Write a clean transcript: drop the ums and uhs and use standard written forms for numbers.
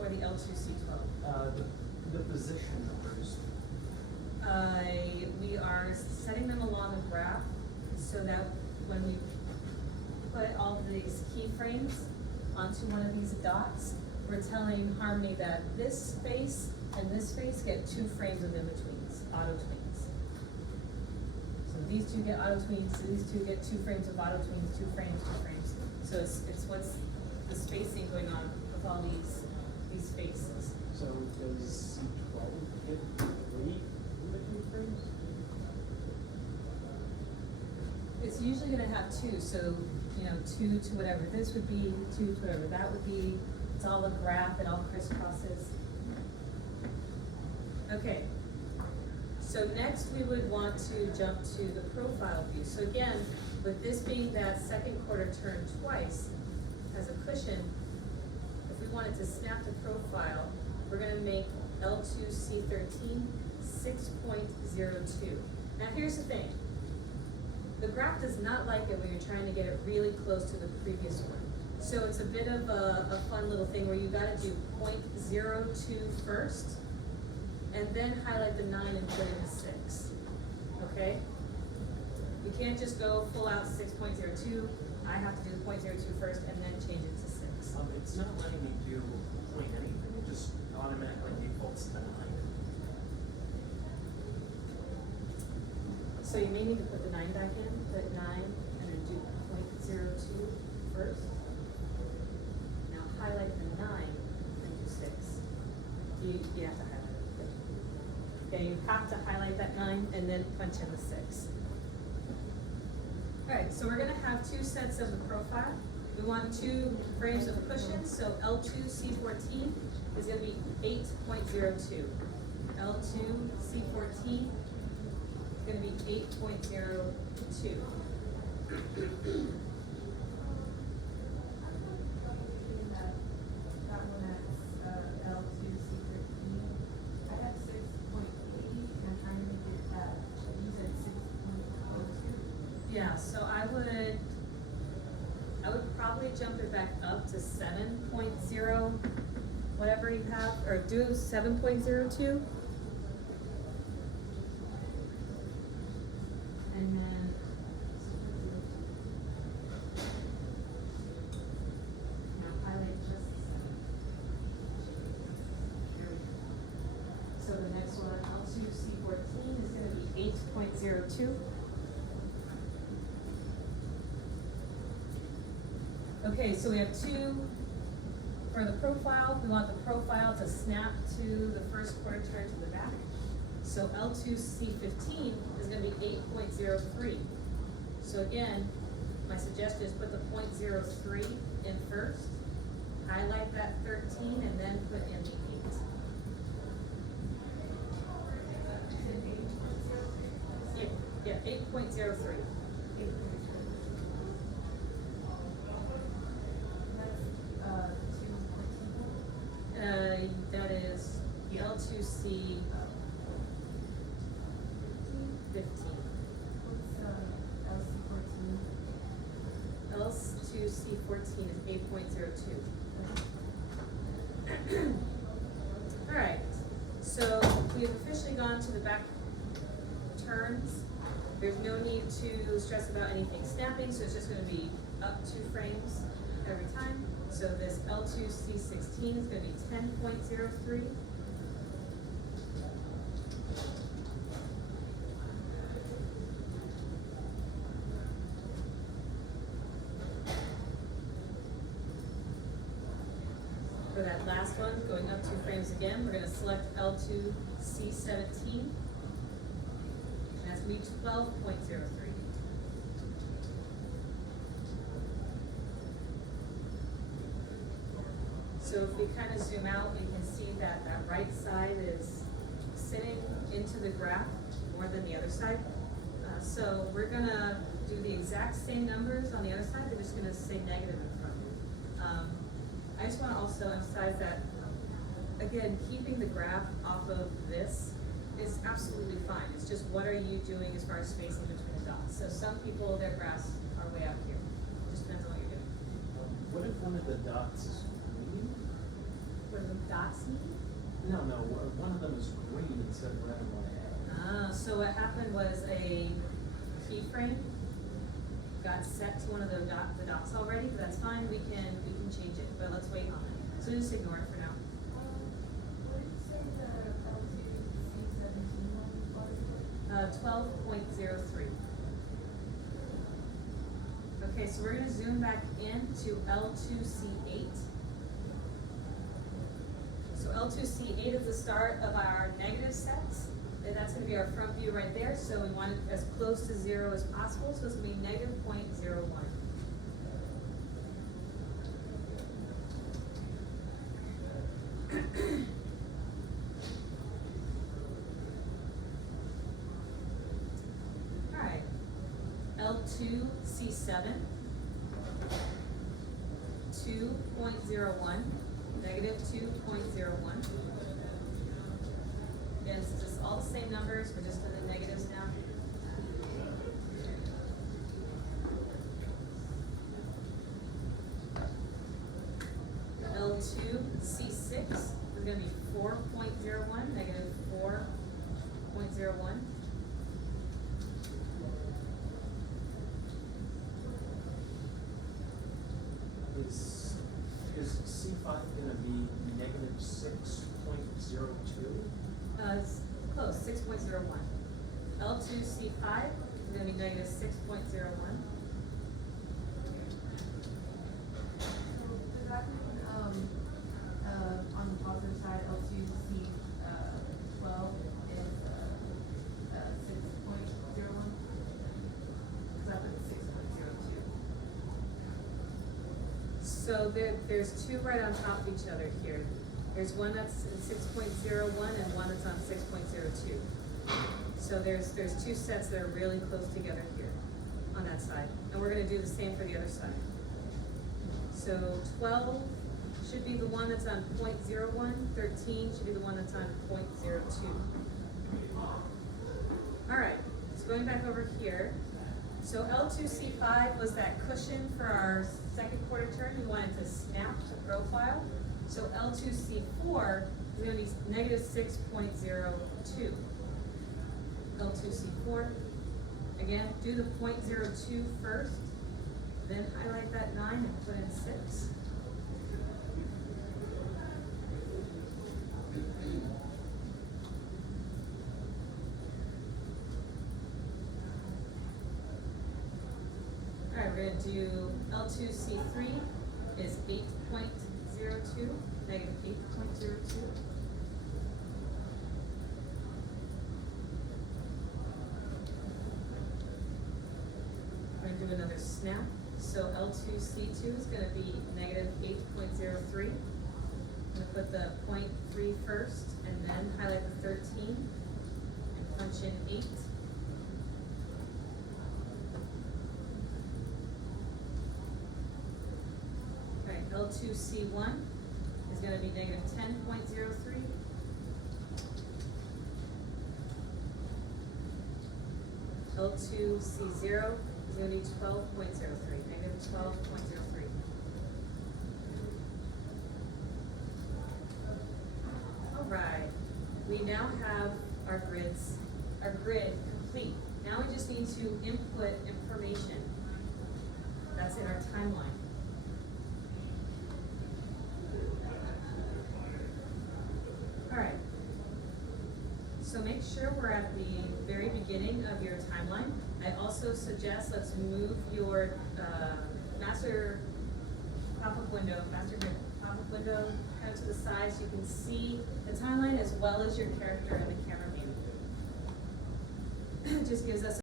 or the L2C12? The position numbers. We are setting them along a graph so that when we put all of these keyframes onto one of these dots, we're telling Harmony that this space and this space get 2 frames of in-betweens, auto-tweens. So these two get auto-tweens, so these two get 2 frames of auto-tweens, 2 frames, 2 frames. So it's what's the spacing going on with all these spaces. So does C12 get 3 in-between frames? It's usually gonna have 2, so, 2 to whatever this would be, 2 to whatever that would be. It's all a graph, it all crisscrosses. Okay, so next we would want to jump to the profile view. So again, with this being that second quarter turn twice as a cushion, if we wanted to snap the profile, we're gonna make L2C13 6.02. Now here's the thing. The graph does not like it when you're trying to get it really close to the previous one. So it's a bit of a fun little thing where you gotta do 0.02 first, and then highlight the 9 and put in the 6, okay? You can't just go full out 6.02. I have to do the 0.02 first and then change it to 6. It's not letting me do point anything, it just automatically defaults to 9. So you may need to put the 9 back in, put 9, and then do 0.02 first. Now highlight the 9 and do 6. You have to highlight it. Okay, you have to highlight that 9 and then punch in the 6. Alright, so we're gonna have 2 sets of the profile. We want 2 frames of cushion, so L2C14 is gonna be 8.02. L2C14 is gonna be 8.02. That one at L2C13. I have 6.80 and I'm trying to make it use it 6.02. Yeah, so I would probably jump it back up to 7.0, whatever you have, or do 7.02. And then now highlight just 7. So the next one, L2C14 is going to be 8.02. Okay, so we have 2 for the profile. We want the profile to snap to the first quarter turn to the back. So L2C15 is going to be 8.03. So again, my suggestion is put the 0.03 in first, highlight that 13, and then put in the 8. Yeah, 8.03. That is L2C 15. L2C 14 is 8.02. Alright, so we've officially gone to the back turns. There's no need to stress about anything snapping, so it's just going to be up 2 frames every time. So this L2C16 is going to be 10.03. For that last one, going up 2 frames again, we're going to select L2C17, and that's going to be 12.03. So if we kind of zoom out, you can see that that right side is sitting into the graph more than the other side. So we're going to do the exact same numbers on the other side, they're just going to say negative in front. I just want to also emphasize that, again, keeping the graph off of this is absolutely fine. It's just what are you doing as far as spacing between the dots. So some people, their graphs are way out here. It just depends on what you're doing. What if one of the dots is green? What where the dots meet? No, one of them is green instead of red and one A. So what happened was a keyframe got set to one of the dots already, but that's fine, we can change it, but let's wait on it. So just ignore it for now. What did you say the L2C17 one was? 12.03. Okay, so we're gonna zoom back into L2C8. So L2C8 is the start of our negative sets. And that's gonna be our front view right there, so we want it as close to 0 as possible, so it's gonna be negative 0.01. Alright, L2C7, 2.01, negative 2.01. Again, it's just all the same numbers, we're just in the negatives now. L2C6 is gonna be 4.01, negative 4.01. Is C5 gonna be negative 6.02? It's close, 6.01. L2C5 is gonna be negative 6.01. So does that mean, on the positive side, L2C12 is, 6.01? Cause I put 6.02. So there's two right on top of each other here. There's one that's in 6.01 and one that's on 6.02. So there's two sets that are really close together here on that side. And we're gonna do the same for the other side. So 12 should be the one that's on 0.01, 13 should be the one that's on 0.02. All right, so going back over here. So L2C5 was that cushion for our second quarter turn. We wanted to snap the profile. So L2C4 is going to be negative 6.02. L2C4. Again, do the 0.02 first, then highlight that 9 and put in 6. All right, we're going to do L2C3 is 8.02, negative 8.02. We're going to do another snap. So L2C2 is going to be negative 8.03. I'm going to put the 0.3 first and then highlight the 13 and punch in 8. L2C1 is going to be negative 10.03. L2C0 is going to be 12.03, negative 12.03. All right, we now have our grid complete. Now we just need to input information that's in our timeline. Alright, so make sure we're at the very beginning of your timeline. I also suggest let's move your master pop-up window kind of to the side so you can see the timeline as well as your character and the camera view. It just gives us